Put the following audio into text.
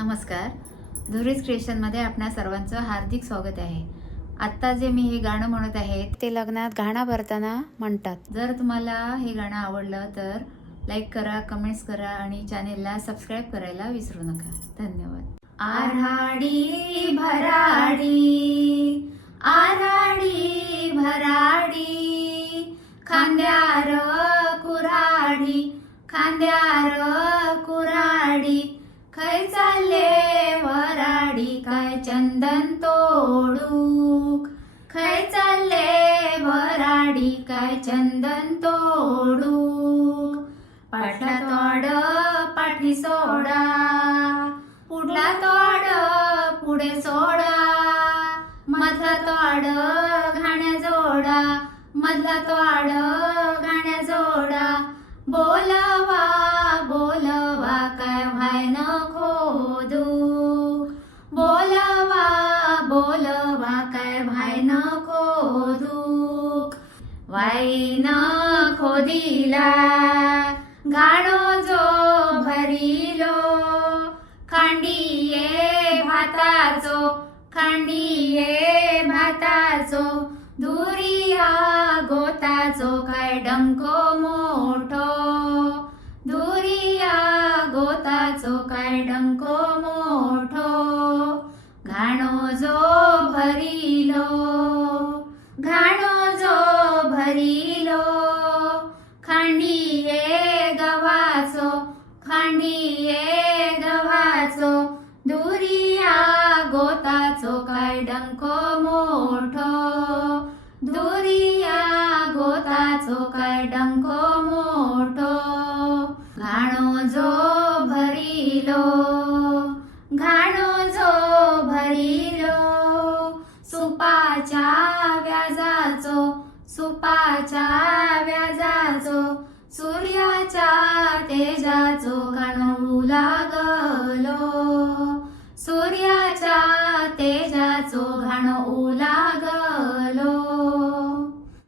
नमस्कार. धुरीज क्रिएशनमध्ये आपणा सर्वांचं हार्दिक स्वागत आहे. आत्ता जे मी हे गाणं म्हणत आहे ते लग्नात गाणं भरताना म्हणतात. जर तुम्हाला हे गाणं आवडलं तर लाईक करा कमेंट्स करा आणि चॅनेलला सबस्क्राईब करायला विसरू नका. धन्यवाद. आराडी भराडी आराडी भराडी खांद्यार कुऱ्हाडी खांद्यार कुऱ्हाडी खै चालले वराडी? काय चंदन तोडूक? खै चालले वराडी? काय चंदन तोडूक? पाठला तोड पाठी सोडा. पुढला तोड पुढे सोडा. मधला तोड घाण्या जोडा. मधला तोड काय न खोदू बोलवा बोलवा काय व्हाय न खोदू वाईन खोदिला गाणो जो भरिलो। खांडिये भाताचो खांडिये भाताचो। दुरिया गोताचो काय डंको मोठो। काय डंको मोठो? घाणो जो भरिलो. घाणो जो भरिलो. खांडिये गव्हाचो खांडिये गव्हाचो दुरिया गोताचो काय डंको मोठो? सुपाच्या व्याजाचो सुपाच्या व्याजाचो सूर्याच्या तेजाचो कणवू लागलो. सूर्याच्या तेजाचो घाणू लागलो.